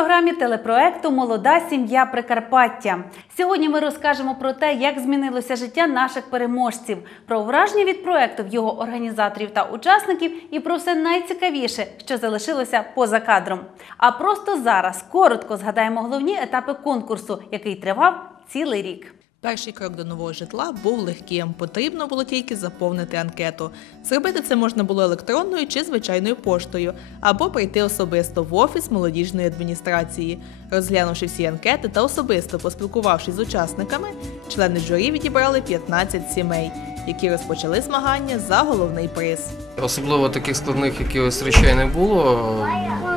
програмі телепроекту Молода сім'я Прикарпаття. Сьогодні ми розкажемо про те, як змінилося життя наших переможців, про враження від проекту його організаторів та учасників і про все найцікавіше, що залишилося поза кадром. А просто зараз коротко згадаємо головні етапи конкурсу, який тривав цілий рік. Перший крок до нового житла був легким. Потрібно було тільки заповнити анкету. Зробити це можна було електронною чи звичайною поштою, або прийти особисто в офіс молодіжної адміністрації. Розглянувши всі анкети та особисто поспілкувавшись з учасниками, члени журі відібрали 15 сімей, які розпочали змагання за головний приз. Особливо таких складних якихось речей не було.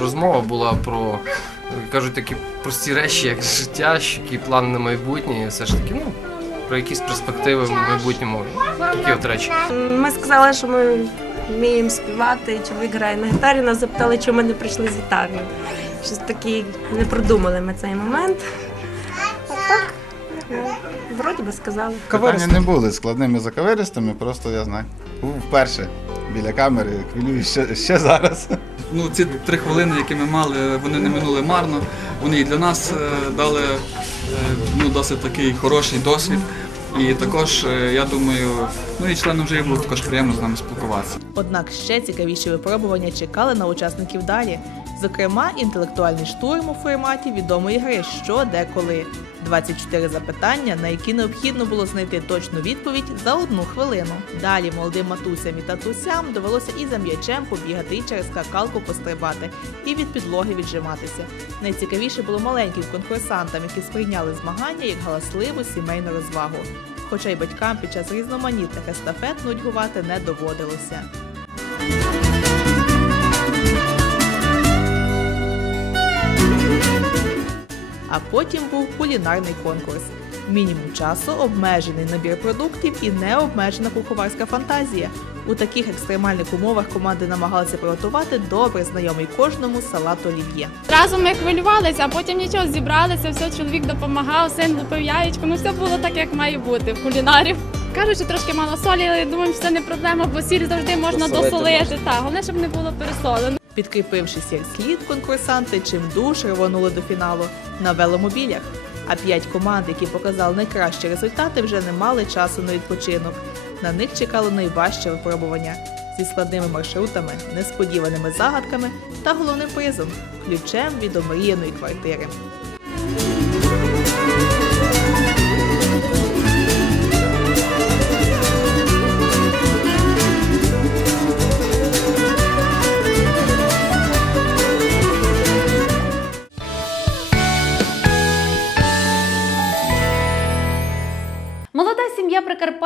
Розмова була про кажуть такі прості речі, як життя, що які плани на майбутнє, і все ж таки, ну, про якісь перспективи в майбутньому. Такі от речі. Ми сказали, що ми вміємо співати, чоловік грає на гітарі. Нас запитали, чому ми не прийшли з гітарою. Щось такі не продумали ми цей момент. А так, ну, вроді би сказали. Питання не були складними закаверистами, просто я знаю. Вперше біля камери, хвилююсь ще, ще зараз. Ну, ці три хвилини, які ми мали, вони не минули марно. Вони і для нас е, дали е, ну, досить такий хороший досвід. І також, е, я думаю, ну і членам журі було також приємно з нами спілкуватися. Однак ще цікавіші випробування чекали на учасників далі. Зокрема, інтелектуальний штурм у форматі відомої гри що, де, коли. 24 запитання, на які необхідно було знайти точну відповідь за одну хвилину. Далі молодим матусям і татусям довелося і за м'ячем побігати, і через скакалку пострибати, і від підлоги віджиматися. Найцікавіше було маленьким конкурсантам, які сприйняли змагання як галасливу сімейну розвагу. Хоча й батькам під час різноманітних естафет нудьгувати не доводилося. А потім був кулінарний конкурс. Мінімум часу, обмежений набір продуктів і необмежена куховарська фантазія. У таких екстремальних умовах команди намагалися приготувати добре знайомий кожному салат олів'є. Разом ми хвилювалися, а потім нічого зібралися, все, чоловік допомагав, син допив яєчко, ну все було так, як має бути в кулінарів. Кажуть, що трошки мало солі, але думаю, що це не проблема, бо сіль завжди можна досолити. Так, головне, щоб не було пересолено. Підкріпившись як слід, конкурсанти чим душ рвонули до фіналу на веломобілях. А п'ять команд, які показали найкращі результати, вже не мали часу на відпочинок. На них чекало найважче випробування зі складними маршрутами, несподіваними загадками та головним призом ключем від омріяної квартири.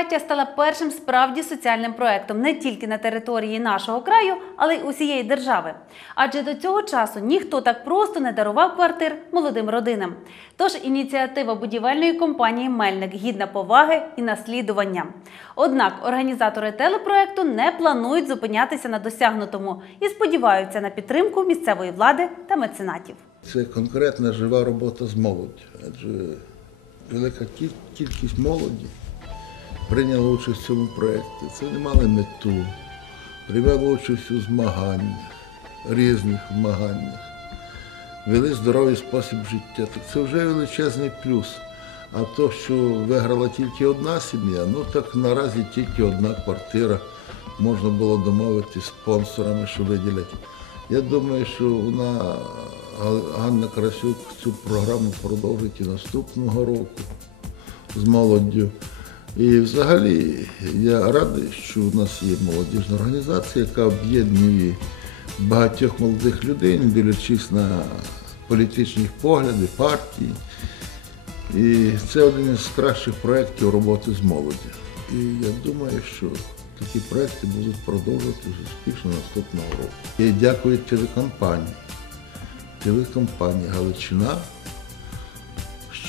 Сім'я Прикарпаття стала першим справді соціальним проектом не тільки на території нашого краю, але й усієї держави. Адже до цього часу ніхто так просто не дарував квартир молодим родинам. Тож ініціатива будівельної компанії Мельник гідна поваги і наслідування. Однак організатори телепроекту не планують зупинятися на досягнутому і сподіваються на підтримку місцевої влади та меценатів. Це конкретна жива робота з молоддю. Адже велика кі- кількість молоді прийняла участь в цьому проєкті. Це не мали мету, приймали участь у змаганнях, різних змаганнях, вели здоровий спосіб життя. Так це вже величезний плюс. А то, що виграла тільки одна сім'я, ну так наразі тільки одна квартира. Можна було домовитися з спонсорами, що виділять. Я думаю, що вона Ганна Красюк цю програму продовжить і наступного року з молоддю. І взагалі я радий, що у нас є молодіжна організація, яка об'єднує багатьох молодих людей, дивлячись на політичні погляди, партії. І це один із кращих проєктів роботи з молоді. І я думаю, що такі проєкти будуть продовжуватися успішно наступного року. І дякую телекомпанії, телекомпанії Галичина,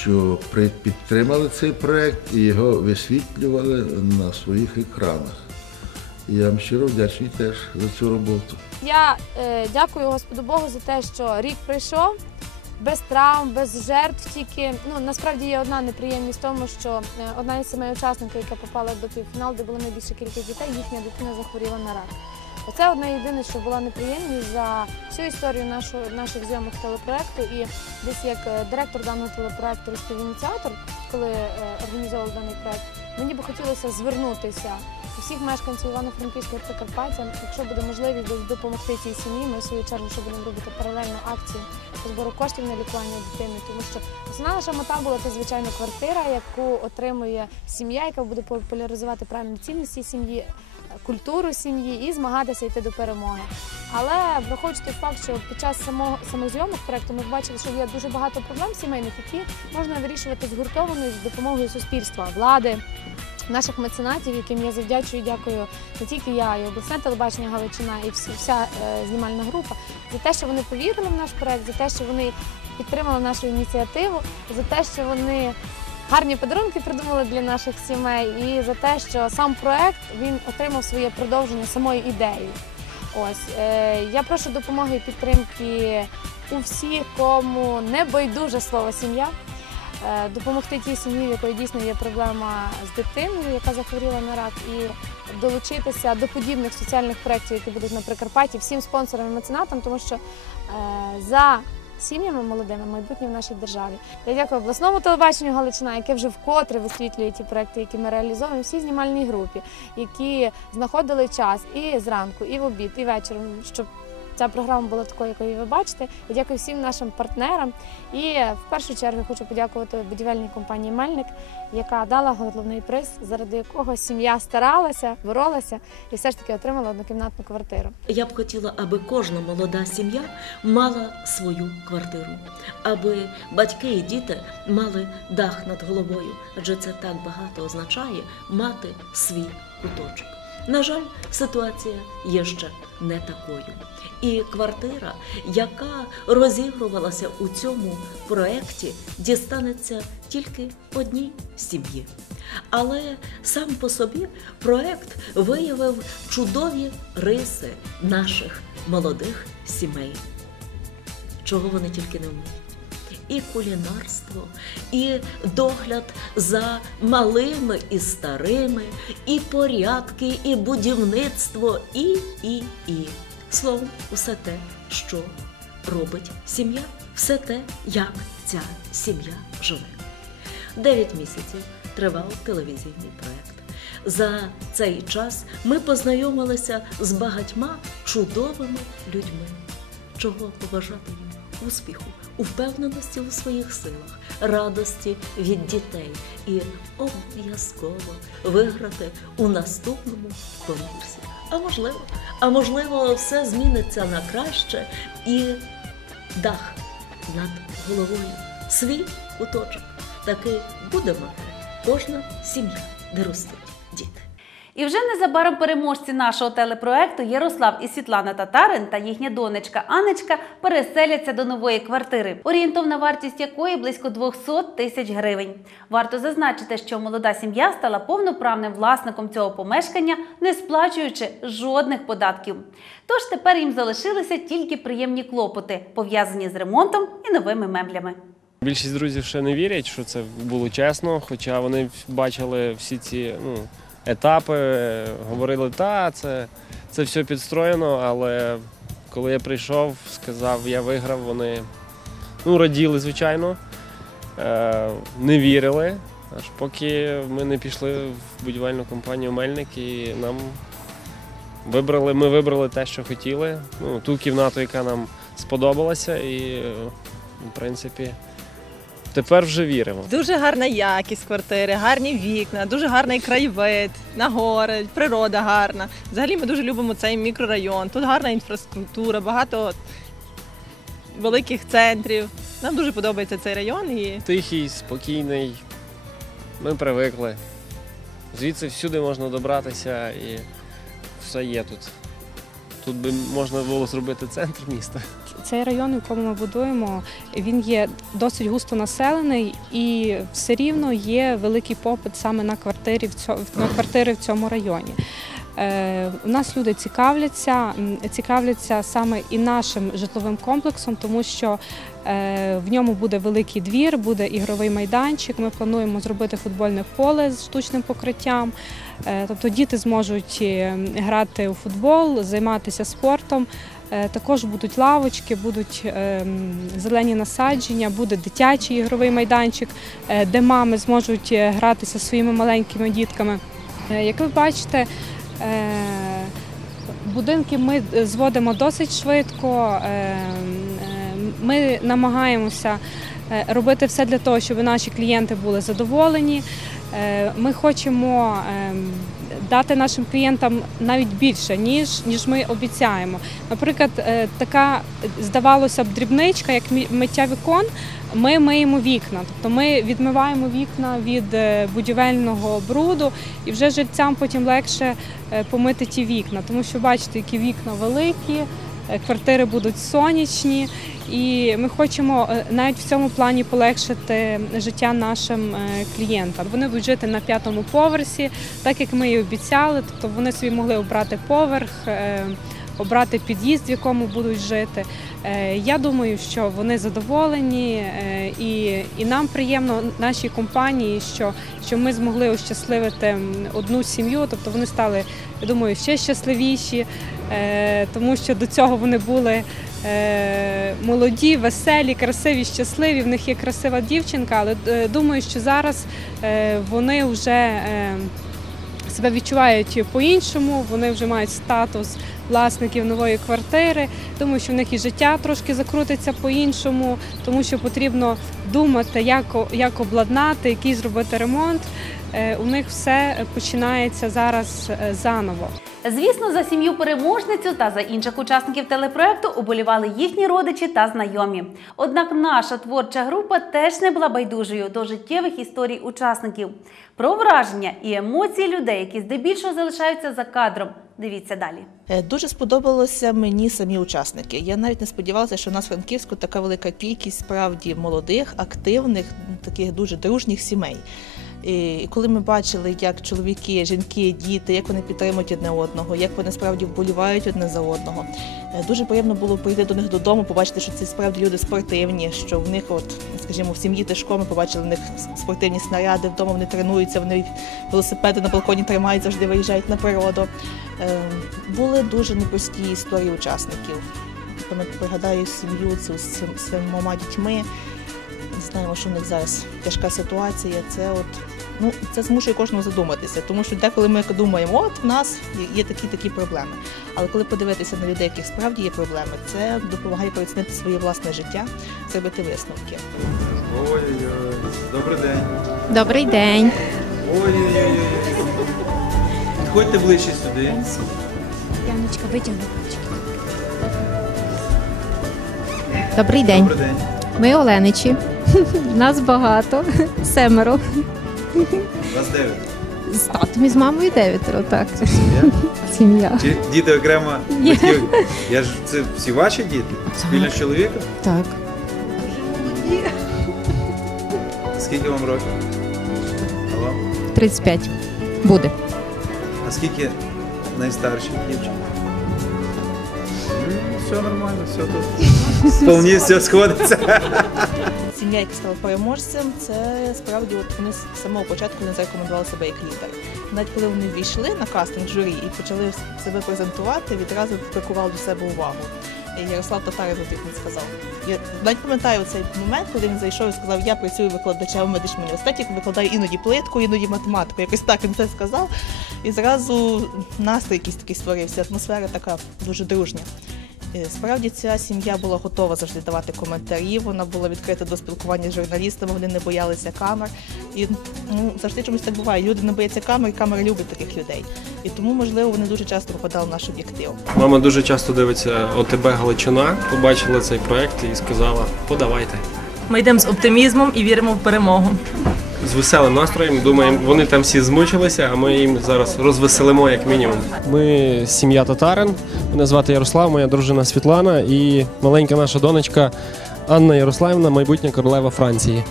що підтримали цей проєкт і його висвітлювали на своїх екранах. Я вам щиро вдячний теж за цю роботу. Я е, дякую Господу Богу за те, що рік пройшов без травм, без жертв. Тільки ну насправді є одна неприємність в тому, що е, одна із сімей учасників, яка попала до півфіналу, де була найбільша кількість дітей, їхня дитина захворіла на рак. Оце одне єдине, що була неприємність за всю історію нашого, наших зйомок телепроекту. І десь як е, директор даного телепроекту, співініціатор, коли е, організовував даний проект, мені би хотілося звернутися до всіх мешканців Івано-Франківського Прикарпаття, якщо буде можливість допомогти цій сім'ї, ми в свою чергу ще будемо робити паралельно акцію по збору коштів на лікування дитини, тому що основна наша мета була це звичайно квартира, яку отримує сім'я, яка буде популяризувати правильні цінності сім'ї, культуру сім'ї і змагатися йти до перемоги. Але враховуючи той факт, що під час самого самозйомок проекту ми бачили, що є дуже багато проблем сімейних, які можна вирішувати згуртовано з допомогою суспільства, влади. Наших меценатів, яким я завдячую, дякую не тільки я, і обласне телебачення Галичина, і вся е, знімальна група за те, що вони повірили в наш проект, за те, що вони підтримали нашу ініціативу, за те, що вони гарні подарунки придумали для наших сімей, і за те, що сам проект він отримав своє продовження самої ідеї. Ось е, я прошу допомоги і підтримки у всіх, кому не байдуже слово сім'я. Е, Допомогти тій сім'ї, в якої дійсно є проблема з дитиною, яка захворіла на рак, і долучитися до подібних соціальних проєктів, які будуть на Прикарпатті, всім спонсорам і меценатам, тому що е, за сім'ями молодими майбутнє в нашій державі. Я дякую обласному телебаченню Галичина, яке вже вкотре висвітлює ті проекти, які ми реалізовуємо, всій знімальній групі, які знаходили час і зранку, і в обід, і вечором, щоб ця програма була такою, якою ви бачите. Я дякую всім нашим партнерам. І в першу чергу хочу подякувати будівельній компанії Мельник, яка дала головний приз, заради якого сім'я старалася, боролася і все ж таки отримала однокімнатну квартиру. Я б хотіла, аби кожна молода сім'я мала свою квартиру, аби батьки і діти мали дах над головою, адже це так багато означає мати свій куточок. На жаль, ситуація є ще не такою. І квартира, яка розігрувалася у цьому проєкті, дістанеться тільки одній сім'ї. Але сам по собі проект виявив чудові риси наших молодих сімей, чого вони тільки не вміють. І кулінарство, і догляд за малими і старими, і порядки, і будівництво, і, і, і. Словом, усе те, що робить сім'я, все те, як ця сім'я живе. Дев'ять місяців тривав телевізійний проект. За цей час ми познайомилися з багатьма чудовими людьми. Чого побажати їм? Успіху, впевненості у своїх силах, радості від дітей і обов'язково виграти у наступному конкурсі. А можливо, а можливо, все зміниться на краще і дах над головою, свій куточок. Таки буде мати кожна сім'я, де ростуть діти. І вже незабаром переможці нашого телепроекту Ярослав і Світлана Татарин та їхня донечка Анечка переселяться до нової квартири, орієнтовна вартість якої близько 200 тисяч гривень. Варто зазначити, що молода сім'я стала повноправним власником цього помешкання, не сплачуючи жодних податків. Тож тепер їм залишилися тільки приємні клопоти, пов'язані з ремонтом і новими меблями. Більшість друзів ще не вірять, що це було чесно, хоча вони бачили всі ці ну, етапи, говорили, та це, це все підстроєно, але коли я прийшов, сказав, я виграв, вони ну, раділи, звичайно, е, не вірили, аж поки ми не пішли в будівельну компанію Мельник і нам вибрали, ми вибрали те, що хотіли, ну, ту кімнату, яка нам сподобалася, і в принципі. Тепер вже віримо. Дуже гарна якість квартири, гарні вікна, дуже гарний краєвид, на гори, природа гарна. Взагалі ми дуже любимо цей мікрорайон. Тут гарна інфраструктура, багато великих центрів. Нам дуже подобається цей район і Тихий, спокійний. Ми привикли. Звідси всюди можна добратися і все є тут. Тут би можна було зробити центр міста. Цей район, в якому ми будуємо, він є досить густо населений і все рівно є великий попит саме на квартири в цьому на квартири в цьому районі. Е, У нас люди цікавляться, цікавляться саме і нашим житловим комплексом, тому що в ньому буде великий двір, буде ігровий майданчик. Ми плануємо зробити футбольне поле з штучним покриттям. Е, Тобто діти зможуть е, грати у футбол, займатися спортом. Е, Також будуть лавочки, будуть е, зелені насадження, буде дитячий ігровий майданчик, е, де мами зможуть е, гратися зі своїми маленькими дітками. Е, Як ви бачите, е, будинки ми зводимо досить швидко. Ми намагаємося е, робити все для того, щоб наші клієнти були задоволені. Е, Ми хочемо ем, дати нашим клієнтам навіть більше, ніж, ніж ми обіцяємо. Наприклад, е, така здавалося б дрібничка, як миття вікон. Ми миємо вікна, тобто ми відмиваємо вікна від будівельного бруду, і вже жильцям потім легше помити ті вікна, тому що бачите, які вікна великі, квартири будуть сонячні, і ми хочемо е, навіть в цьому плані полегшити життя нашим е, клієнтам. Вони будуть жити на п'ятому поверсі, так як ми і обіцяли. Тобто вони собі могли обрати поверх. Обрати під'їзд, в якому будуть жити. Е, Я думаю, що вони задоволені, е, і, і нам приємно нашій компанії, що, що ми змогли ощасливити одну сім'ю. Тобто вони стали, я думаю, ще щасливіші, е, тому що до цього вони були молоді, веселі, красиві, щасливі. В них є красива дівчинка, але думаю, що зараз вони вже. себе відчувають по-іншому, вони вже мають статус власників нової квартири. Думаю, що в них і життя трошки закрутиться по-іншому, тому що потрібно думати, як, як обладнати, який зробити ремонт. Е, У них все починається зараз е, заново. Звісно, за сім'ю переможницю та за інших учасників телепроекту уболівали їхні родичі та знайомі. Однак наша творча група теж не була байдужою до життєвих історій учасників. Про враження і емоції людей, які здебільшого залишаються за кадром. Дивіться далі. Е, Дуже сподобалося мені самі учасники. Я навіть не сподівалася, що у нас в Франківську така велика кількість справді молодих, активних, таких дуже дружніх сімей. І коли ми бачили, як чоловіки, жінки, діти, як вони підтримують одне одного, як вони справді вболівають одне за одного. е, Дуже приємно було прийти до них додому, побачити, що це справді люди спортивні, що в них, от, скажімо, в сім'ї Тишко ми побачили в них спортивні снаряди, вдома вони тренуються, вони велосипеди на балконі тримають, завжди виїжджають на природу. Е, Були дуже непрості історії учасників. Пригадаю сім'ю цю з сімома дітьми. Знаємо, що в них зараз тяжка ситуація. Це от ну це змушує кожного задуматися, тому що деколи ми думаємо, от в нас є- такі такі проблеми. Але коли подивитися на людей, яких справді є проблеми, це допомагає прояснити своє власне життя, зробити висновки. Ой-ой-ой, добрий день. Добрий день. Ой-ой-ой. Підходьте ближче сюди. Яночка, витягни. Добрий день. Добрий день. Ми Оленичі. Нас багато. Семеро. Вас дев'ять. З татом і з мамою дев'ятеро, так. Сім'я? Сім'я. Чи діти окремо батьків? Я ж це всі ваші діти? Спільно з чоловіком? Так. Скільки вам років? Алло? 35. Буде. А скільки найстарші дівчинки? Все нормально, все тут. Вполне все сходиться. Сім'я, яка стала переможцем, це справді от вони з самого початку не зарекомендували себе як лідер. Навіть коли вони війшли на кастинг журі і почали себе презентувати, відразу прикував до себе увагу. Ярослав Татарин от як він сказав. Я навіть пам'ятаю цей момент, коли він зайшов і сказав, я працюю викладачем в медичному університеті, викладаю іноді плитку, іноді математику. Якось так він це сказав. І зразу настрій якийсь такий створився, атмосфера така дуже дружня. Е, Справді ця сім'я була готова завжди давати коментарі. Вона була відкрита до спілкування з журналістами, вони не боялися камер. І ну завжди чомусь так буває. Люди не бояться камер, і камери люблять таких людей. І тому, можливо, вони дуже часто попадали в наш об'єктив. Мама дуже часто дивиться ОТБ Галичина, побачила цей проект і сказала: подавайте. Ми йдемо з оптимізмом і віримо в перемогу. З веселим настроєм. Думаємо, вони там всі змучилися, а ми їм зараз розвеселимо як мінімум. Ми сім'я татарин. Мене звати Ярослав, моя дружина Світлана і маленька наша донечка Анна Ярославівна, майбутня королева Франції.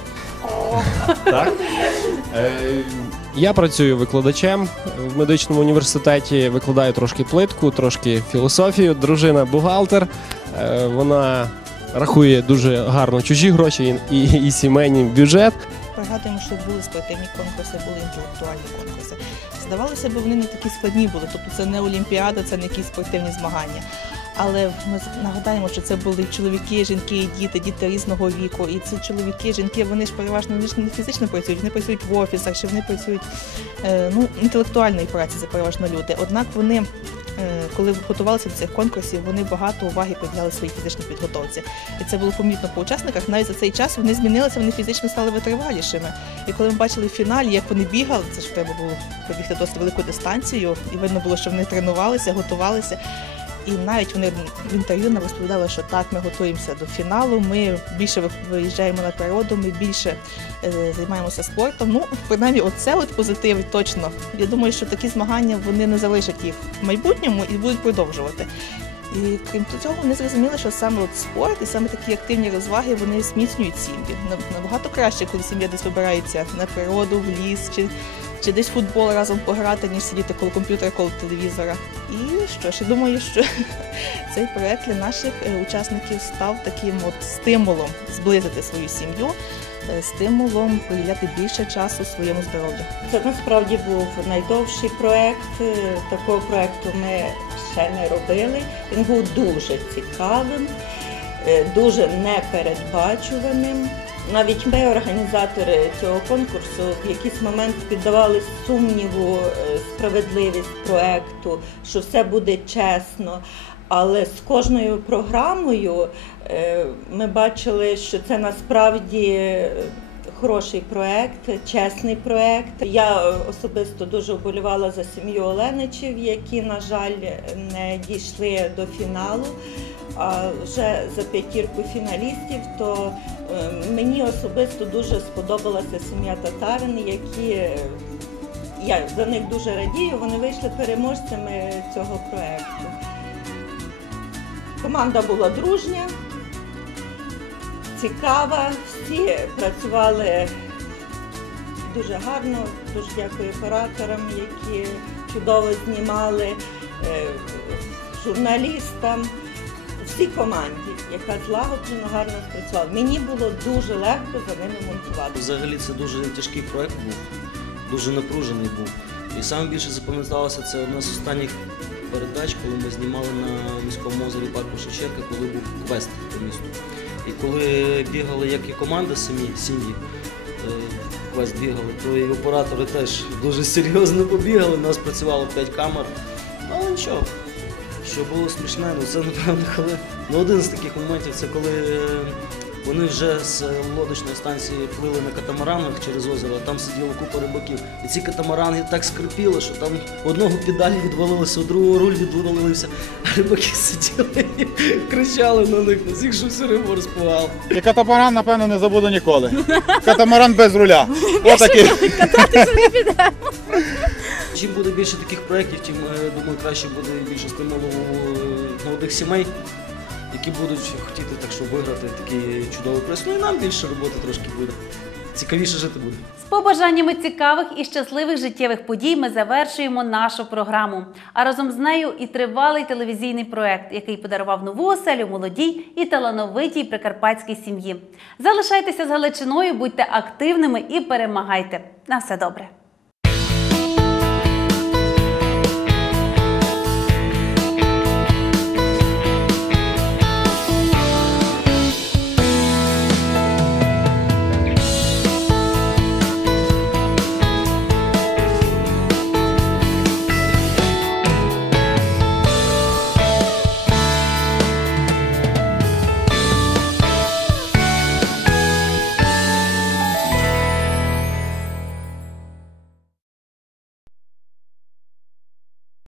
Так? Е, Я працюю викладачем в медичному університеті, викладаю трошки плитку, трошки філософію. Дружина бухгалтер. Е, Вона рахує дуже гарно чужі гроші і, і, і сімейний бюджет. Пригадуємо, що були спортивні конкурси, були інтелектуальні конкурси. Здавалося б, вони не такі складні були. Тобто це не Олімпіада, це не якісь спортивні змагання. Але ми нагадаємо, що це були чоловіки, жінки і діти, діти різного віку. І ці чоловіки, жінки, вони ж переважно вони ж не фізично працюють, вони працюють в офісах, чи вони працюють е, ну, інтелектуальної праці, це переважно люди. Однак вони, коли готувалися до цих конкурсів, вони багато уваги приділяли своїй фізичній підготовці. І це було помітно по учасниках. Навіть за цей час вони змінилися, вони фізично стали витривалішими. І коли ми бачили в фіналі, як вони бігали, це ж треба було побігти досить велику дистанцію, і видно було, що вони тренувалися, готувалися. І навіть вони в інтерв'ю нам розповідали, що так, ми готуємося до фіналу, ми більше виїжджаємо на природу, ми більше е, займаємося спортом. Ну, принаймні, оце от позитив точно. Я думаю, що такі змагання вони не залишать їх в майбутньому і будуть продовжувати. І крім цього, вони зрозуміли, що саме от спорт і саме такі активні розваги вони зміцнюють сім'ї. Наб- Набагато краще, коли сім'я десь вибирається на природу, в ліс чи, чи десь футбол разом пограти, ніж сидіти коло комп'ютера, коло телевізора. І що ж, я думаю, що цей проект для наших е, учасників став таким от стимулом зблизити свою сім'ю, е, стимулом приділяти більше часу своєму здоров'ю. Це насправді був найдовший проект. Е, Такого проекту ми ще не робили. Він був дуже цікавим, дуже непередбачуваним. Навіть ми, організатори цього конкурсу, в якийсь момент піддавали сумніву е, справедливість проекту, що все буде чесно. Але з кожною програмою е, ми бачили, що це насправді е, хороший проект, чесний проект. Я особисто дуже вболівала за сім'ю Оленичів, які, на жаль, не дійшли до фіналу. А вже за п'ятірку фіналістів, то е, мені особисто дуже сподобалася сім'я Татарин, які е, я за них дуже радію. Вони вийшли переможцями цього проекту. Команда була дружня, цікава, всі працювали дуже гарно. Дуже дякую операторам, які чудово знімали, е, журналістам, всій команді, яка злагоджено гарно спрацювала. Мені було дуже легко за ними монтувати. Взагалі це дуже тяжкий проект був, дуже напружений був. І саме більше запам'яталося це одна з останніх передач, коли ми знімали на міському озері парку Шевченка, коли був квест по місту. І коли бігали як і команда самі, сім'ї, е, квест бігали, то і оператори теж дуже серйозно побігали. У нас працювало 5 камер. Але нічого, що було смішне, ну це напевно, коли ну, один з таких моментів це коли е, вони вже з лодочної станції плили на катамаранах через озеро, а там сиділо купа рибаків. І ці катамарани так скрипіли, що там одного педалі відвалилося, у другого руль відвалився, а рибаки сиділи і кричали на них, на всіх, що всю рибу розпугали. І катамаран, напевно, не забуду ніколи. Катамаран без руля. Отакий. Чим буде більше таких проєктів, тим е, думаю, краще буде більше стимулу молодих сімей, які будуть хотіти так, щоб виграти такий чудовий приз. Ну і нам більше роботи трошки буде. Цікавіше жити буде. З побажаннями цікавих і щасливих життєвих подій ми завершуємо нашу програму. А разом з нею і тривалий телевізійний проект, який подарував нову оселю молодій і талановитій прикарпатській сім'ї. Залишайтеся з Галичиною, будьте активними і перемагайте. На все добре.